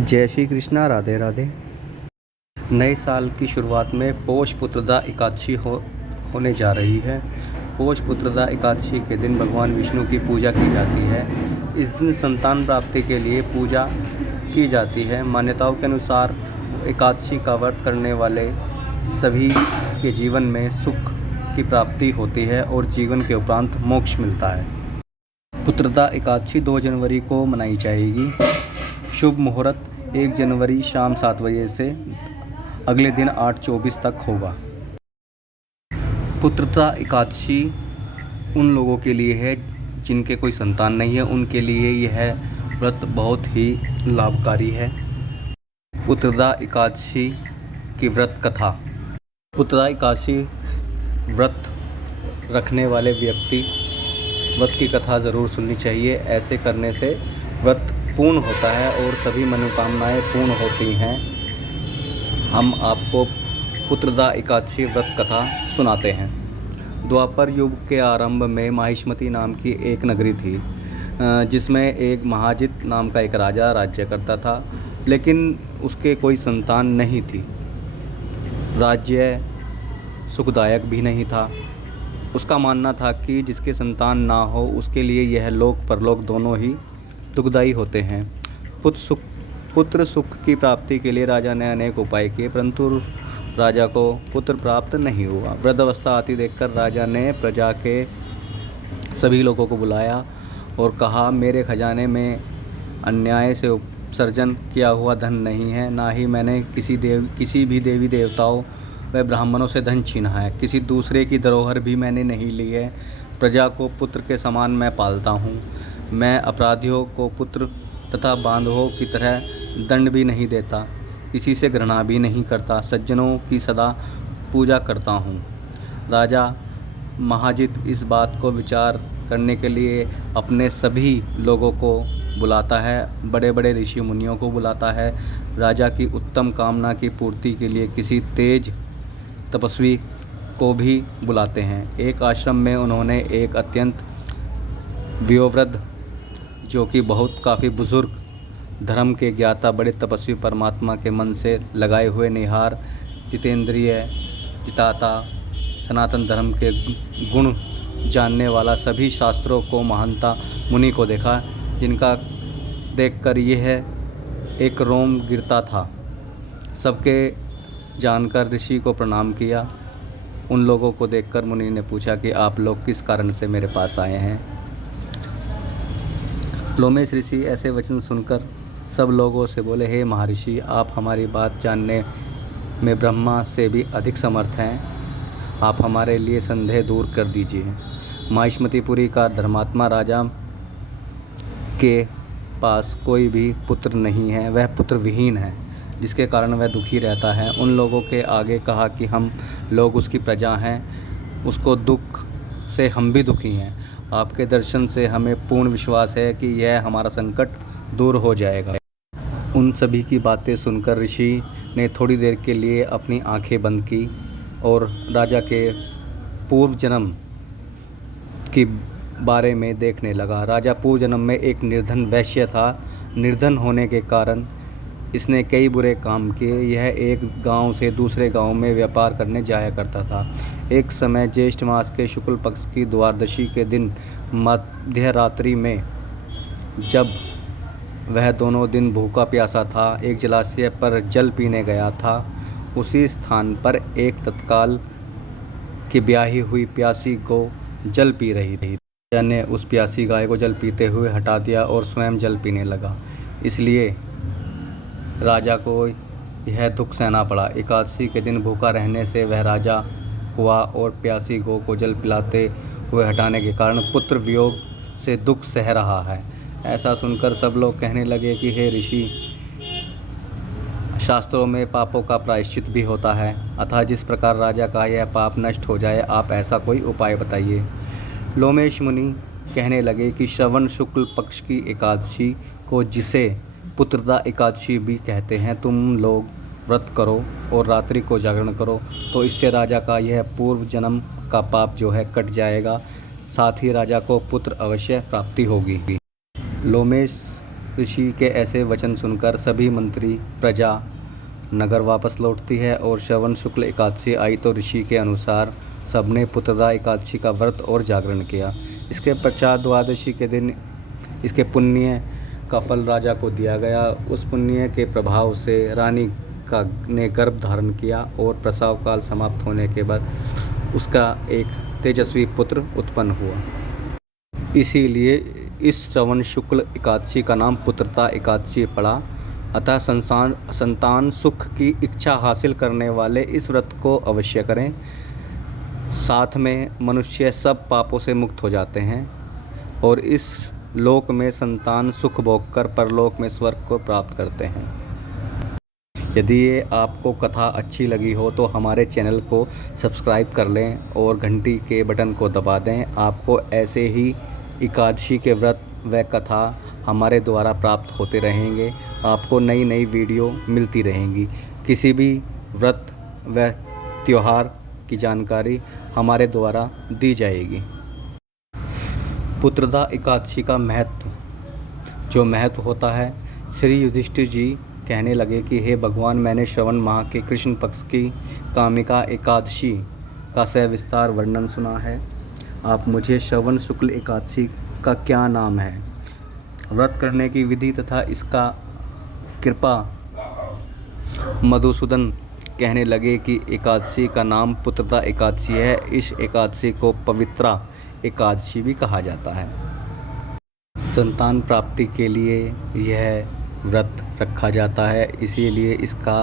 जय श्री कृष्णा। राधे राधे। नए साल की शुरुआत में पौष पुत्रदा एकादशी होने जा रही है। पौष पुत्रदा एकादशी के दिन भगवान विष्णु की पूजा की जाती है। इस दिन संतान प्राप्ति के लिए पूजा की जाती है। मान्यताओं के अनुसार एकादशी का व्रत करने वाले सभी के जीवन में सुख की प्राप्ति होती है और जीवन के उपरांत मोक्ष मिलता है। पुत्रदा एकादशी 2 जनवरी को मनाई जाएगी। शुभ मुहूर्त 1 जनवरी शाम 7 बजे से अगले दिन 8:24 तक होगा। पुत्रदा एकादशी उन लोगों के लिए है जिनके कोई संतान नहीं है, उनके लिए यह व्रत बहुत ही लाभकारी है। पुत्रदा एकादशी की व्रत कथा। पुत्रदा एकादशी व्रत रखने वाले व्यक्ति व्रत की कथा ज़रूर सुननी चाहिए। ऐसे करने से व्रत पूर्ण होता है और सभी मनोकामनाएं पूर्ण होती हैं। हम आपको पुत्रदा एकादशी व्रत कथा सुनाते हैं। द्वापर युग के आरंभ में माहिष्मती नाम की एक नगरी थी, जिसमें एक महाजित नाम का एक राजा राज्य करता था, लेकिन उसके कोई संतान नहीं थी। राज्य सुखदायक भी नहीं था। उसका मानना था कि जिसके संतान ना हो उसके लिए यह लोक परलोक दोनों ही दुखदायी होते हैं। पुत्र सुख की प्राप्ति के लिए राजा ने अनेक उपाय किए, परंतु राजा को पुत्र प्राप्त नहीं हुआ। वृद्धावस्था आती देखकर राजा ने प्रजा के सभी लोगों को बुलाया और कहा, मेरे खजाने में अन्याय से उपसर्जन किया हुआ धन नहीं है, ना ही मैंने किसी भी देवी देवताओं व ब्राह्मणों से धन छीना है। किसी दूसरे की धरोहर भी मैंने नहीं ली है। प्रजा को पुत्र के समान मैं पालता हूँ। मैं अपराधियों को पुत्र तथा बांधवों की तरह दंड भी नहीं देता। किसी से घृणा भी नहीं करता। सज्जनों की सदा पूजा करता हूँ। राजा महाजित इस बात को विचार करने के लिए अपने सभी लोगों को बुलाता है। बड़े बड़े ऋषि मुनियों को बुलाता है। राजा की उत्तम कामना की पूर्ति के लिए किसी तेज तपस्वी को भी बुलाते हैं। एक आश्रम में उन्होंने एक अत्यंत वयोवृद्ध, जो कि काफ़ी बुजुर्ग, धर्म के ज्ञाता, बड़े तपस्वी, परमात्मा के मन से लगाए हुए निहार, जितेंद्रिय, जिताता, सनातन धर्म के गुण जानने वाला, सभी शास्त्रों को महानता मुनि को देखा, जिनका देखकर यह एक रोम गिरता था। सबके जानकर ऋषि को प्रणाम किया। उन लोगों को देखकर मुनि ने पूछा कि आप लोग किस कारण से मेरे पास आए हैं। लोमेश ऋषि ऐसे वचन सुनकर सब लोगों से बोले, हे महर्षि, आप हमारी बात जानने में ब्रह्मा से भी अधिक समर्थ हैं। आप हमारे लिए संदेह दूर कर दीजिए। माहिष्मतीपुरी का धर्मात्मा राजा के पास कोई भी पुत्र नहीं है। वह पुत्र विहीन है, जिसके कारण वह दुखी रहता है। उन लोगों के आगे कहा कि हम लोग उसकी प्रजा हैं, उसको दुख से हम भी दुखी हैं। आपके दर्शन से हमें पूर्ण विश्वास है कि यह हमारा संकट दूर हो जाएगा। उन सभी की बातें सुनकर ऋषि ने थोड़ी देर के लिए अपनी आंखें बंद की और राजा के पूर्व जन्म के बारे में देखने लगा। राजा पूर्व जन्म में एक निर्धन वैश्य था। निर्धन होने के कारण इसने कई बुरे काम किए। यह एक गांव से दूसरे गांव में व्यापार करने जाया करता था। एक समय ज्येष्ठ मास के शुक्ल पक्ष की द्वादशी के दिन मध्य रात्रि में, जब वह दोनों दिन भूखा प्यासा था, एक जलाशय पर जल पीने गया था। उसी स्थान पर एक तत्काल की ब्याही हुई प्यासी गौ जल पी रही थी। राजा ने उस प्यासी गाय को जल पीते हुए हटा दिया और स्वयं जल पीने लगा। इसलिए राजा को यह दुख सहना पड़ा। एकादशी के दिन भूखा रहने से वह राजा हुआ और प्यासी गौ को जल पिलाते हुए हटाने के कारण पुत्र वियोग से दुख सह रहा है। ऐसा सुनकर सब लोग कहने लगे कि हे ऋषि, शास्त्रों में पापों का प्रायश्चित भी होता है, अतः जिस प्रकार राजा का यह पाप नष्ट हो जाए, आप ऐसा कोई उपाय बताइए। लोमेश मुनि कहने लगे कि श्रवण शुक्ल पक्ष की एकादशी को, जिसे पुत्रदा एकादशी भी कहते हैं, तुम लोग व्रत करो और रात्रि को जागरण करो, तो इससे राजा का यह पूर्व जन्म का पाप जो है कट जाएगा। साथ ही राजा को पुत्र अवश्य प्राप्ति होगी। लोमेश ऋषि के ऐसे वचन सुनकर सभी मंत्री प्रजा नगर वापस लौटती है और श्रवण शुक्ल एकादशी आई तो ऋषि के अनुसार सबने पुत्रदा एकादशी का व्रत और जागरण किया। इसके पश्चात द्वादशी के दिन इसके पुण्य का फल राजा को दिया गया। उस पुण्य के प्रभाव से रानी का ने गर्भ धारण किया और प्रसव काल समाप्त होने के बाद उसका एक तेजस्वी पुत्र उत्पन्न हुआ। इसीलिए इस श्रवण शुक्ल एकादशी का नाम पुत्रदा एकादशी पड़ा। अतः संतान सुख की इच्छा हासिल करने वाले इस व्रत को अवश्य करें। साथ में मनुष्य सब पापों से मुक्त हो जाते हैं और इस लोक में संतान सुख भोगकर परलोक में स्वर्ग को प्राप्त करते हैं। यदि ये आपको कथा अच्छी लगी हो तो हमारे चैनल को सब्सक्राइब कर लें और घंटी के बटन को दबा दें। आपको ऐसे ही एकादशी के व्रत व कथा हमारे द्वारा प्राप्त होते रहेंगे। आपको नई नई वीडियो मिलती रहेंगी। किसी भी व्रत व त्यौहार की जानकारी हमारे द्वारा दी जाएगी। पुत्रदा एकादशी का महत्व होता है। श्री युधिष्ठिर जी कहने लगे कि हे भगवान, मैंने श्रवण माह के कृष्ण पक्ष की कामिका एकादशी का सविस्तार वर्णन सुना है। आप मुझे श्रवण शुक्ल एकादशी का क्या नाम है, व्रत करने की विधि तथा इसका कृपा। मधुसूदन कहने लगे कि एकादशी का नाम पुत्रदा एकादशी है। इस एकादशी को पवित्रा एकादशी भी कहा जाता है। संतान प्राप्ति के लिए यह व्रत रखा जाता है, इसीलिए इसका